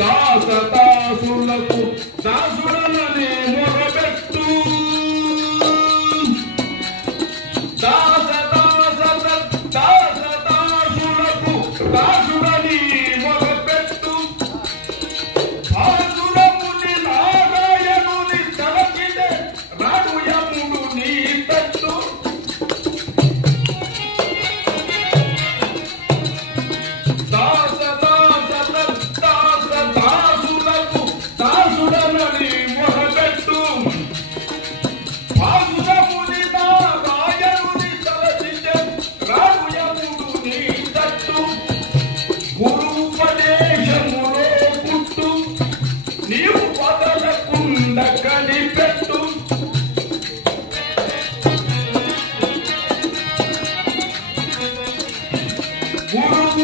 దాసదాసులకు దాసుడనని మొరబెట్టు దాసదాసులకు దాసుడని మొరబెట్టు భాసురముని నారాయణుని తలకిదే రాడు యముడు నీ తట్టు దాసదాసులకు దాసుడనని మొరబెట్టు భాసురముని నారాయణుని తలకిదే రాడు యముడు నీ తట్టు గురుపదేశములో పుట్టు నీవు వదలకుండ కనిపెట్టు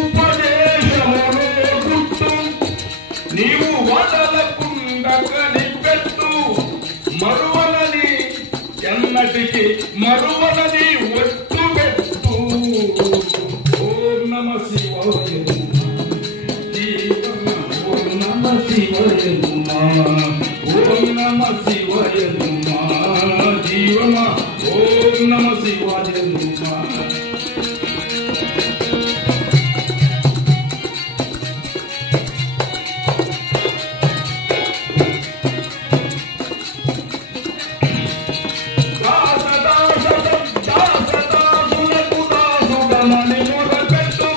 గురుపదేశములో పుట్టు నీవు వదలకుండ కనిపెట్టు మరువలని ఎన్నటికి మరువలని ఒట్టు పెట్టు ఓం నమ శివాయ ఓం నమ శివాయ ఓం నమ శివాయ జీవమా ఓం నమ శివాయ దాసదాసులకు దాసుడనని మొరబెట్టు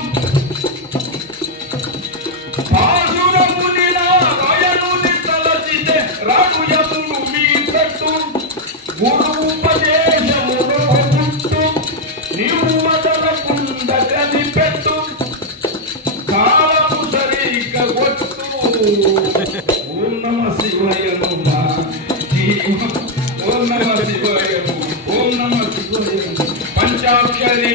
భాసురముని నారాయణుని తలచితే రాడు యముడు మీ తట్టు గురుపదేశములో పుట్టు నీవు వదలకుండ కనిపెట్టు కాలము సరిగ్గా కొట్టు ఓం నమ శివాయ ఓం నమ శివాయ ఓం నమ శివాయ పంచాక్షరి